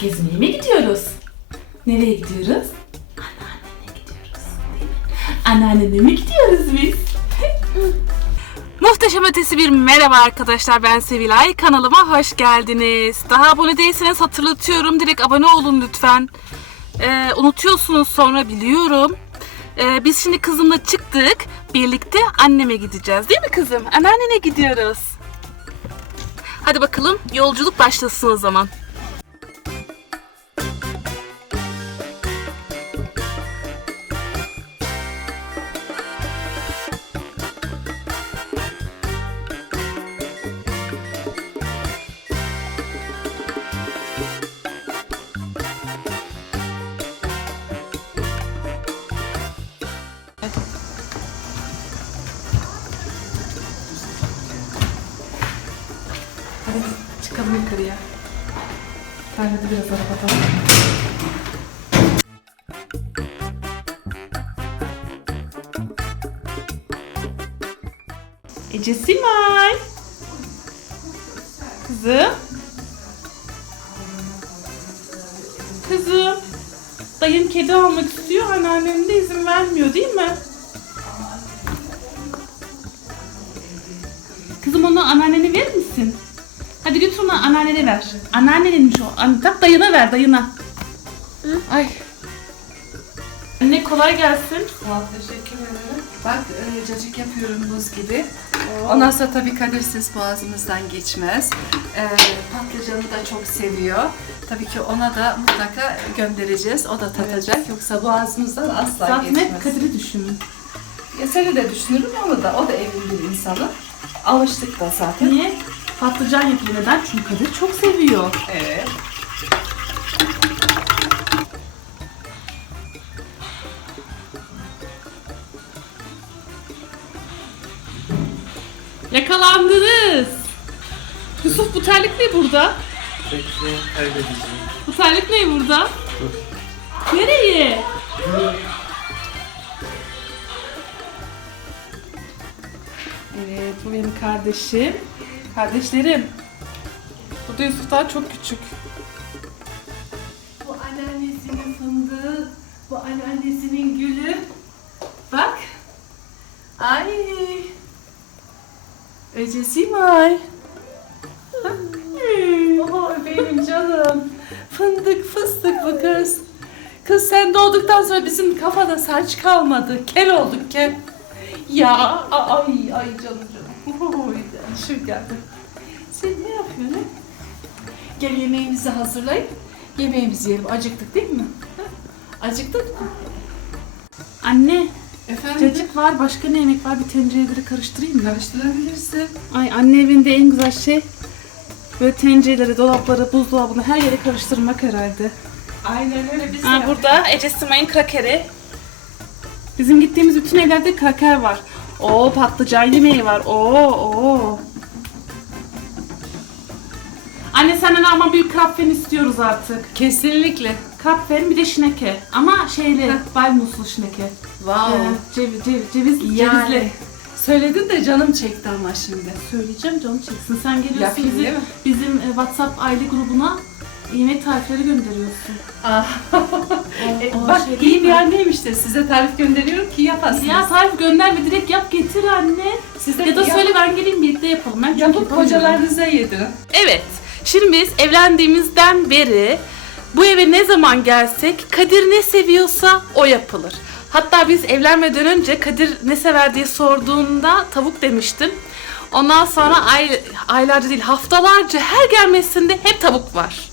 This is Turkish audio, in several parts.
Gezmeye mi gidiyoruz? Nereye gidiyoruz? Anneanneme gidiyoruz değil mi? Mi gidiyoruz biz? Muhteşem ötesi bir merhaba arkadaşlar ben Sevilay kanalıma hoş geldiniz. Daha abone değilseniz hatırlatıyorum direkt abone olun lütfen. Ee, unutuyorsunuz sonra biliyorum. Ee, biz şimdi kızımla çıktık birlikte anneme gideceğiz değil mi kızım? Anneannene gidiyoruz. Hadi bakalım yolculuk başlasın o zaman. Hadi çıkalım yukarıya. Terledi biraz arabadan. Ece Simay. Kızım. Kızım. Dayın kedi almak istiyor. Anneannem de izin vermiyor değil mi? Kızım onu anneannene verir misin? Hadi götür onu anneannene ver. Anneannenmiş o. An tak dayına ver dayına. Ay. Anne kolay gelsin. Ol, teşekkür ederim. Bak e, cacık yapıyorum buz gibi. Ondan sonra tabii kadirsiz boğazımızdan geçmez. E, patlıcanı da çok seviyor. Tabii ki ona da mutlaka göndereceğiz. O da tatacak. Yoksa boğazımızdan asla Zaten geçmez. hep Kadir'i düşünün. Ya seni de düşünürüm onu da. O da evin bir insanı. Alıştık da zaten. Niye? Patlıcan yapıyor. Neden? Çünkü Kadir çok seviyor. Evet. Yakalandınız. Yusuf bu terlik ne burada? Bekle, kaybedeceğim. Bu terlik ne burada? Nereye? Evet bu benim kardeşim. Kardeşlerim. Bu da Yusuf'tan çok küçük. Bu anneannesinin fındığı, bu anneannesinin gülü. Bak. Ay. Ece Simay. Oh benim canım. Fındık fıstık bu kız. Kız sen doğduktan sonra bizim kafada saç kalmadı. Kel olduk kel. Ya ay ay canım canım. Oy, şu geldi. Sen ne yapıyorsun? Gel yemeğimizi hazırlayıp yemeğimizi yiyelim. Acıktık değil mi? Ha? Acıktık mı? Anne, Efendim? cacık var, başka ne yemek var? Bir tencereleri karıştırayım mı? Karıştırabilirsin. Ay anne evinde en güzel şey böyle tencereleri, dolapları, buzdolabını her yere karıştırmak herhalde. Aynen öyle biz de Ha, yapıyoruz. burada Ece Simay'ın krakeri. Bizim gittiğimiz bütün evlerde kraker var. Oo patlıcan yemeği var. Oo oo. Anne senden ama büyük krapfen istiyoruz artık. Kesinlikle. Krapfen bir de şineke. Ama şeyli, balmuslu şineke. Wow. Ee, ceviz, ceviz, ceviz, Yani. cevizli. Söyledin de canım çekti ama şimdi. Söyleyeceğim canım çeksin. Sen geliyorsun Yapayım, bizim, değil mi? bizim e, WhatsApp aile grubuna yemek tarifleri gönderiyorsun. Ah. O- E, o bak şey iyi bir mi? anneyim işte. Size tarif gönderiyorum ki yapasınız. Ya tarif gönderme direkt yap getir anne. Siz de Ya da yap- söyle ben geleyim birlikte yapalım. Ben çok Yapıp yapamıyorum. kocalarınıza yedirin. Evet. Şimdi biz evlendiğimizden beri bu eve ne zaman gelsek Kadir ne seviyorsa o yapılır. Hatta biz evlenmeden önce Kadir ne sever diye sorduğunda tavuk demiştim. Ondan sonra ay, aylarca değil haftalarca her gelmesinde hep tavuk var.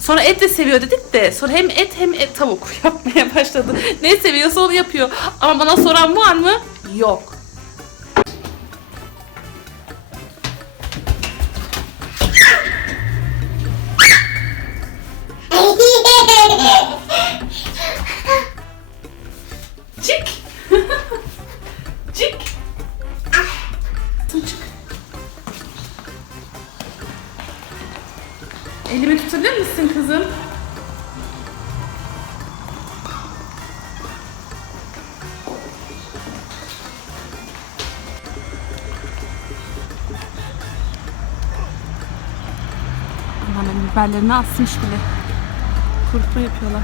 Sonra et de seviyor dedik de sonra hem et hem et tavuk yapmaya başladı. Ne seviyorsa onu yapıyor. Ama bana soran var mı? Yok. Aman biberlerini asmış bile. kurutma yapıyorlar.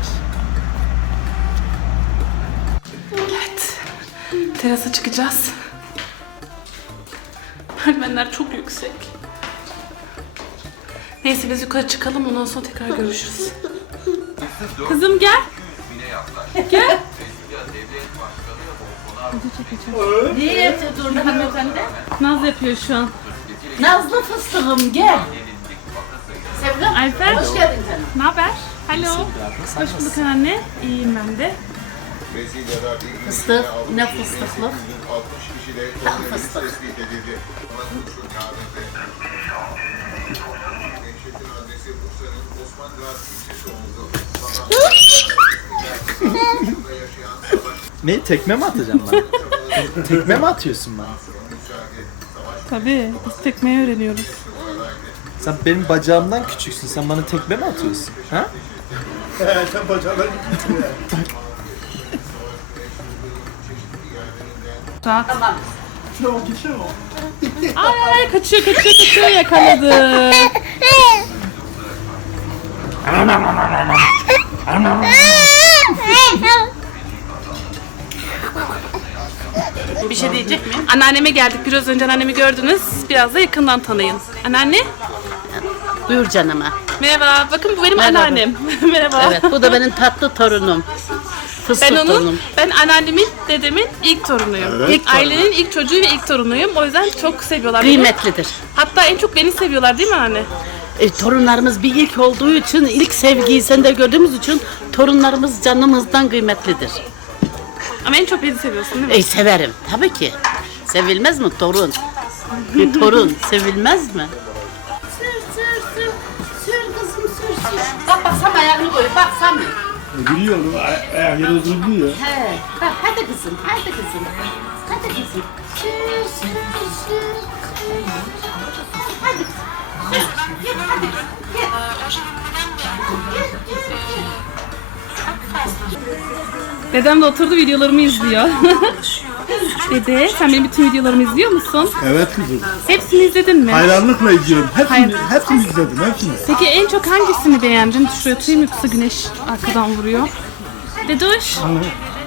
Evet. Terasa çıkacağız. Merdivenler çok yüksek. Neyse biz yukarı çıkalım ondan sonra tekrar görüşürüz. Kızım gel. Gel. Niye durdu hanımefendi? Naz yapıyor şu an. Nazlı fıstığım gel. Sevgilim Alper. hoş geldin canım. Ne haber? Hello. Hoş bulduk anne. İyiyim ben de. Fıstık ne fıstıklı? 60 kişiyle koronavirüs tespit edildi. Nevşet'in adresi Bursa'nın Osman Gazi ilçesi oldu. Sabah yaşayan savaş Ne tekme mi atacağım ben? tekme mi atıyorsun bana? Tabii. Biz tekmeyi öğreniyoruz. Sen benim bacağımdan küçüksün. Sen bana tekme mi atıyorsun? Ha? Rahat. Ay ay ay kaçıyor kaçıyor kaçıyor yakaladı. Bir şey diyecek miyim? Anneanneme geldik. Biraz önce anneannemi gördünüz. Biraz da yakından tanıyın. Anneanne. Buyur canıma. Merhaba. Bakın bu benim Merhaba. anneannem. Merhaba. Evet bu da benim tatlı torunum. Fıstık Ben onun, torunum. ben anneannemin, dedemin ilk torunuyum. ilk ailenin ilk çocuğu ve ilk torunuyum. O yüzden çok seviyorlar beni. Kıymetlidir. Hatta en çok beni seviyorlar değil mi anne? E, torunlarımız bir ilk olduğu için, ilk sevgiyi sende gördüğümüz için torunlarımız canımızdan kıymetlidir. Ama en çok beni seviyorsun değil mi? E, severim. Tabii ki. Sevilmez mi torun? Bir torun sevilmez mi? Sam ayağını koy. Bak Sam. Biliyorum, ay- ayak yere oturup biliyor. He. Bak hadi kızım. Hadi kızım. Hadi kızım. Sür sür sür. sür. Hadi. Sür. Gel hadi. Gel. Gel gel gel. Dedem de oturdu videolarımı izliyor. Dede sen benim bütün videolarımı izliyor musun? Evet kızım. Hepsini izledin mi? Hayranlıkla izliyorum. Hepsini, Hayır. hepsini izledim, hepsini. Peki en çok hangisini beğendin? Şuraya oturayım yoksa güneş arkadan vuruyor. Dedoş,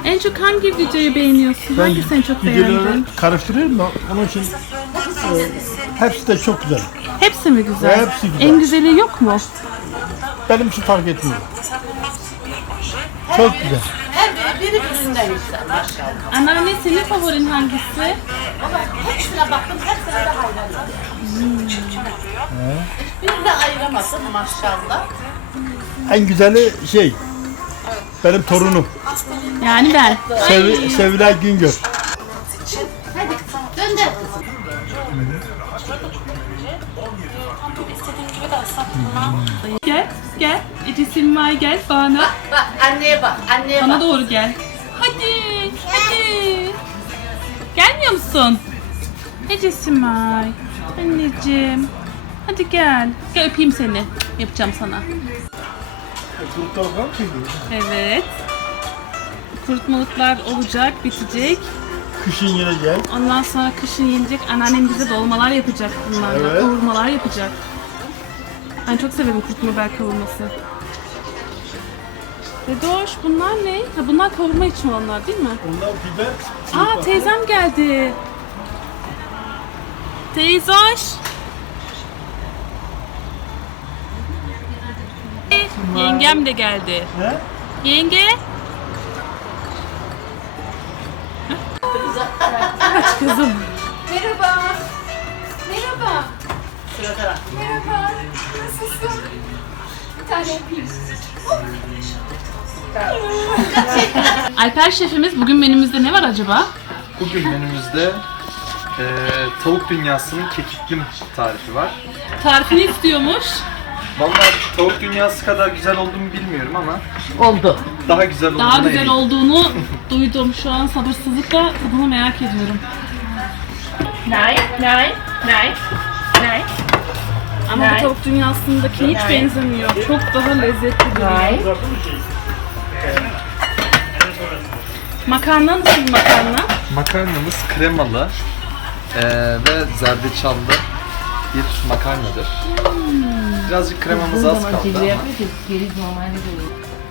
en çok hangi videoyu beğeniyorsun? Hangisini en çok videoları beğendin? karıştırıyorum da onun için e, hepsi de çok güzel. Hepsi mi güzel? Hepsi güzel. En güzeli yok mu? Benim için fark etmiyor. Çok güzel. Biri güzel maşallah. Anneanne senin favorin hangisi? Baba hepsine baktım, hepsine de hayranım. Hiçbirini de ayıramadım maşallah. En güzeli şey, benim torunum. Yani ben. Sev, Sevilay Güngör. Hadi kızım. Gel, gel. Ece Simay gel bana. Bak anneye bak, anneye Bana bak. doğru gel. Hadi, hadi. Gelmiyor musun? Ece Simay. Anneciğim. Hadi gel. Gel öpeyim seni. Yapacağım sana. Evet. Kurutmalıklar olacak, bitecek. Kışın yine gel. Ondan sonra kışın yenecek. Anneannem bize dolmalar yapacak bunlarla. Evet. Kavurmalar yapacak. Ben çok severim kurutma biber kavurması. Dedoş bunlar ne? Ha, bunlar kavurma için olanlar değil mi? Onlar biber. Aa teyzem geldi. Teyzoş. Yengem de geldi. He? Yenge. Kaç kızım. Merhaba. Merhaba. Merhaba. Nasılsın? Bir tane öpeyim. Alper şefimiz bugün menümüzde ne var acaba? Bugün menümüzde eee, tavuk dünyasının kekikli tarifi var. Tarifini istiyormuş. Vallahi tavuk dünyası kadar güzel olduğunu bilmiyorum ama Oldu. daha güzel olduğuna Daha güzel eminim. olduğunu duydum. Şu an sabırsızlıkla tadını merak ediyorum. Nein, nein, nein, nein. Ama bu tavuk dünyasındaki hiç benzemiyor. Çok daha lezzetli duruyor. Makarna nasıl bir makarna? Makarnamız kremalı eee, ve zerdeçallı bir makarnadır. Birazcık kremamız az kaldı ama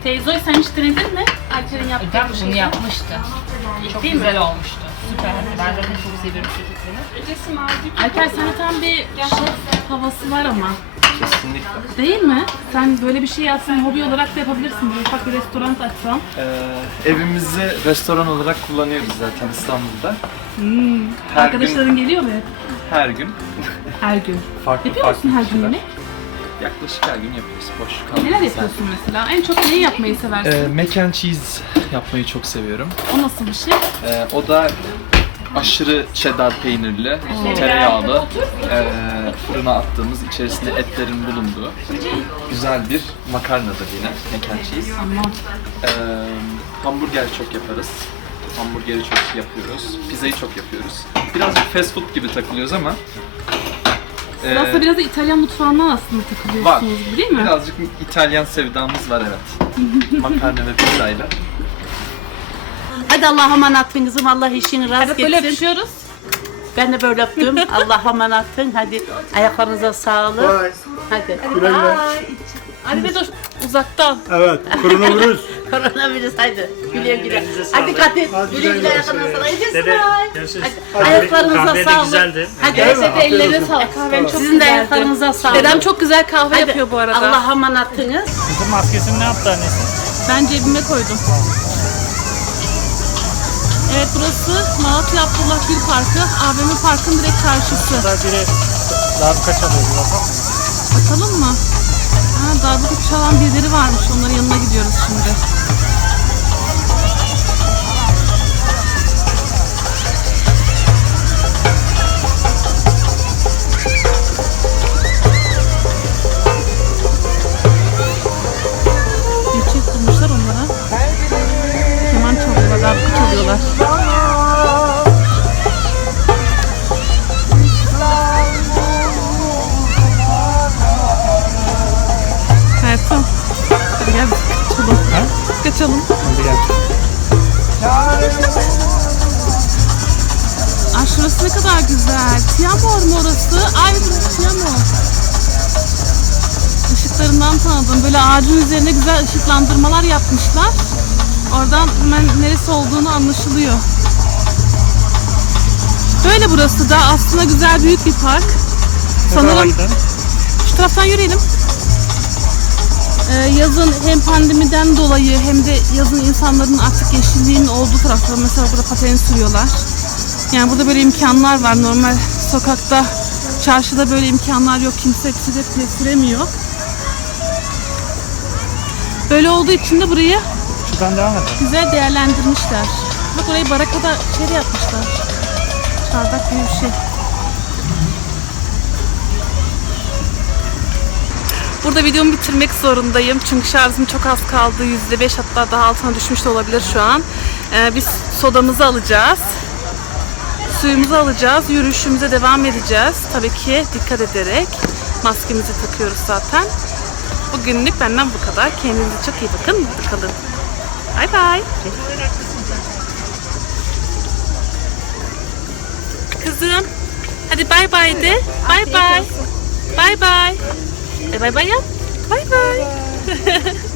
Teyzoy sen hiç denedin mi? Alper'in yaptığı Ben bir bunu şeyi. yapmıştı. Çok Değil mi? güzel olmuştu. Süper. Ben zaten çok seviyorum kekikleri. Alper sana tam bir şef havası var ama. Kesinlikle. Değil mi? Sen böyle bir şey yapsan hobi olarak da yapabilirsin. Bir ufak bir restoran açsan. Ee, evimizi restoran olarak kullanıyoruz zaten İstanbul'da. Her Hmm. Arkadaşların geliyor mu gün, her gün Her gün. farklı Yapıyor farklı musun her gün yemek? Yaklaşık her gün yapıyoruz. Boş kalmıyor. Neler yapıyorsun mesela? En çok neyi yapmayı seversin? Ee, mac and cheese yapmayı çok seviyorum. o nasıl bir şey? Ee, o da aşırı cheddar peynirli, tereyağlı, ee, fırına attığımız içerisinde etlerin bulunduğu güzel bir makarnadır yine mac and cheese. Ee, hamburger çok yaparız. Hamburgeri çok yapıyoruz. Pizzayı çok yapıyoruz. Birazcık fast food gibi takılıyoruz ama ee, Aslında biraz da İtalyan mutfağından aslında takılıyorsunuz gibi değil mi? birazcık İtalyan sevdamız var evet. Makarna ve pizzayla. Hadi Allah'a emanet kızım. Allah işini rast Hadi böyle etsin. yapışıyoruz. Ben de böyle öptüm. Allah'a emanet Hadi ayaklarınıza sağlık. Hadi. Hadi bir dur. Uzaktan. Evet, koronavirüs. Koronavirüs hadi. Güle güle. Hadi Kadir. Güle güle ayaklarına sağlık. Hadi Dede, görüşürüz. Hadi ayaklarınıza Kahve de sağlık. güzeldi. Hadi. Dede ellerine sağlık. Kahven çok Sizin de güzeldi. ayaklarınıza sağlık. Dedem çok güzel kahve Hadi. yapıyor bu arada. Allah'a emanetiniz. Kızın maskesini ne yaptı annesi? Ben cebime koydum. Evet burası Malatya Abdullah Gül Parkı. AVM Park'ın direkt karşısı. Burada biri darbuka çalıyor bir bakalım. Bakalım mı? Ha, darbuka çalan birileri varmış. Onların yanına gidiyoruz şimdi. Güzel. Tiamor mu orası? Ay burası. Işıklarından tanıdım. Böyle ağacın üzerine güzel ışıklandırmalar yapmışlar. Oradan hemen neresi olduğunu anlaşılıyor. Böyle burası da aslında güzel büyük bir park. Sanırım şu taraftan yürüyelim. Ee, yazın hem pandemiden dolayı hem de yazın insanların artık yeşilliğin olduğu tarafta mesela burada paten sürüyorlar. Yani burada böyle imkanlar var. Normal sokakta, çarşıda böyle imkanlar yok. Kimse bisiklet süremiyor. Böyle olduğu için de burayı Şuradan devam edelim. güzel değerlendirmişler. Bak orayı barakada şey yapmışlar. Çardak gibi bir şey. Burada videomu bitirmek zorundayım. Çünkü şarjım çok az kaldı. %5 hatta daha altına düşmüş de olabilir şu an. Ee, biz sodamızı alacağız. Suyumuzu alacağız. Yürüyüşümüze devam edeceğiz. Tabii ki dikkat ederek. Maskemizi takıyoruz zaten. Bugünlük benden bu kadar. Kendinize çok iyi bakın. Mutlu kalın. Bay bay. Kızım. Hadi bay bay de. Bay bay. Bay bay. Bay bay yap. Bay bay.